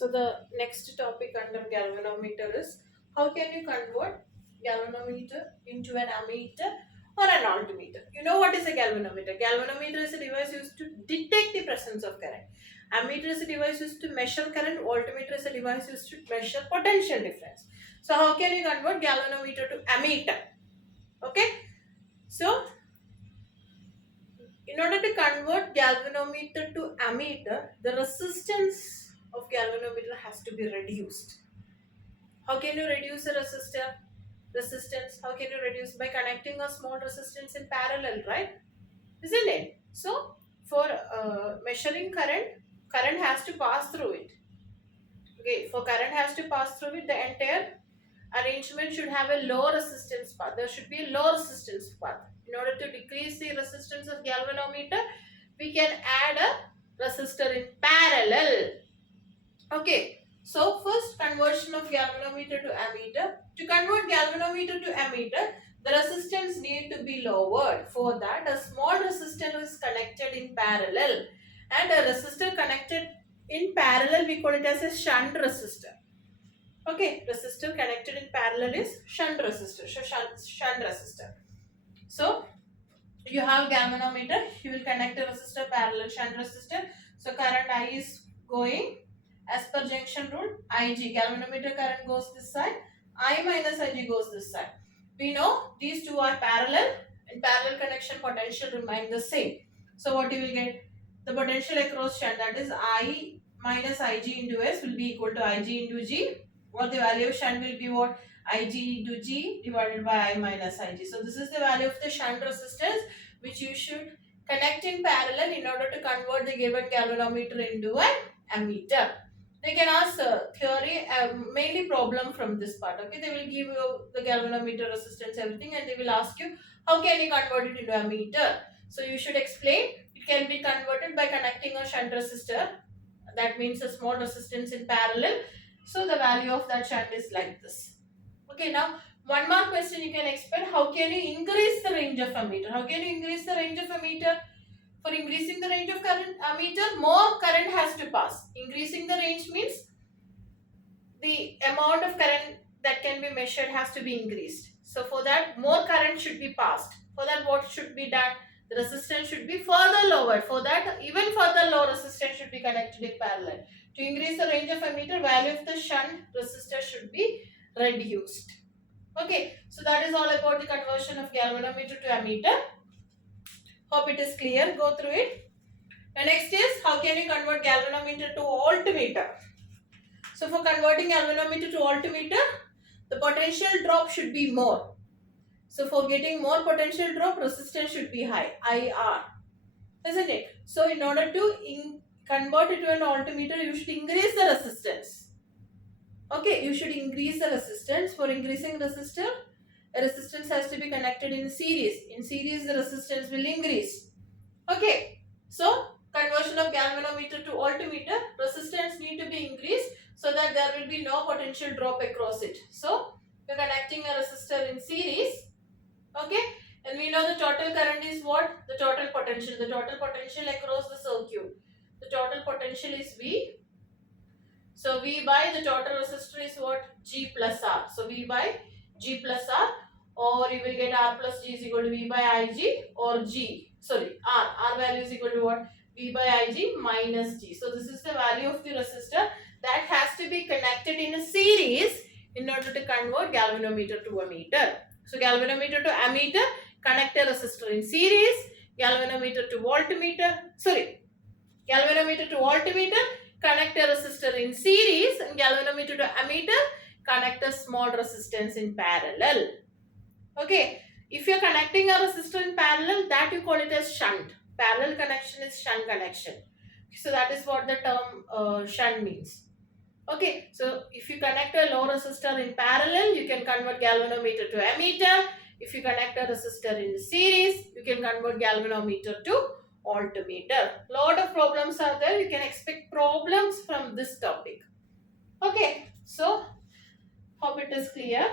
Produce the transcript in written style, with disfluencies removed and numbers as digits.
So the next topic under galvanometer is how can you convert galvanometer into an ammeter or an altimeter. You know what is a galvanometer? Galvanometer is a device used to detect the presence of current. Ammeter is a device used to measure current. Voltmeter is a device used to measure potential difference. So how can you convert galvanometer to ammeter? Okay. So in order to convert galvanometer to ammeter, the resistance of galvanometer has to be reduced. How can you reduce the resistance? How can you reduce by connecting a small resistance in parallel, right? Isn't it? So for measuring current, current has to pass through it. Okay, for current has to pass through it, the entire arrangement should have a low resistance path. There should be a low resistance path. In order to decrease the resistance of galvanometer, we can add a resistor in parallel. Okay, so first conversion of galvanometer to ammeter. To convert galvanometer to ammeter, the resistance need to be lowered. For that, a small resistor is connected in parallel, and a resistor connected in parallel we call it as a shunt resistor. Okay, resistor connected in parallel is shunt resistor. So shunt resistor. So you have galvanometer, you will connect a resistor parallel shunt resistor. So current I is going as per junction rule. Ig, galvanometer current goes this side, I minus Ig goes this side. We know these two are parallel. In parallel connection, potential remain the same. So what you will get? The potential across shunt, that is I minus Ig into S, will be equal to Ig into G. What the value of shunt will be what? Ig into G divided by I minus Ig. So this is the value of the shunt resistance which you should connect in parallel in order to convert the given galvanometer into an ammeter. They can ask theory, mainly problem from this part. Okay, they will give you the galvanometer resistance, everything, and they will ask you how can you convert it into ammeter. So you should explain it can be converted by connecting a shunt resistor. That means a small resistance in parallel. So the value of that shunt is like this. Okay, now one more question you can expect. How can you increase the range of ammeter? How can you increase the range of ammeter? For increasing the range of current ammeter, more current has to pass. Increasing the range means the amount of current that can be measured has to be increased. So for that, more current should be passed. For that, what should be done? The resistance should be further lowered. For that, even further low resistance should be connected in parallel. To increase the range of ammeter, value of the shunt resistor should be reduced. Okay, so that is all about the conversion of galvanometer to ammeter. Hope it is clear. Go through it. The next is how can you convert galvanometer to voltmeter? So for converting galvanometer to voltmeter, the potential drop should be more. So for getting more potential drop, resistance should be high, IR, isn't it? So in order to convert it to an voltmeter, you should increase the resistance. Okay, you should increase the resistance. For increasing resistor, a resistance has to be connected in series. In series, the resistance will increase. Okay, so conversion of galvanometer to voltmeter, resistance need to be increased so that there will be no potential drop across it. So we are connecting a resistor in series. Okay, and we know the total current is what? The total potential. The total potential across the circuit. The total potential is V. So V by the total resistor is what? G plus R. So V by G plus R, or you will get R plus G is equal to V by Ig, or G, sorry, R value is equal to what? V by Ig minus G. So this is the value of the resistor that has to be connected in a series in order to convert galvanometer to ammeter. So galvanometer to ammeter, connect a resistor in series. Galvanometer to voltmeter, galvanometer to voltmeter, connect a resistor in series, and galvanometer to ammeter, connect a small resistance in parallel. Okay, if you are connecting a resistor in parallel, that you call it as shunt. Parallel connection is shunt connection. So that is what the term shunt means. Okay, so if you connect a low resistor in parallel, you can convert galvanometer to ammeter. If you connect a resistor in series, you can convert galvanometer to voltmeter. Lot of problems are there. You can expect problems from this topic. Okay, so hope it is clear.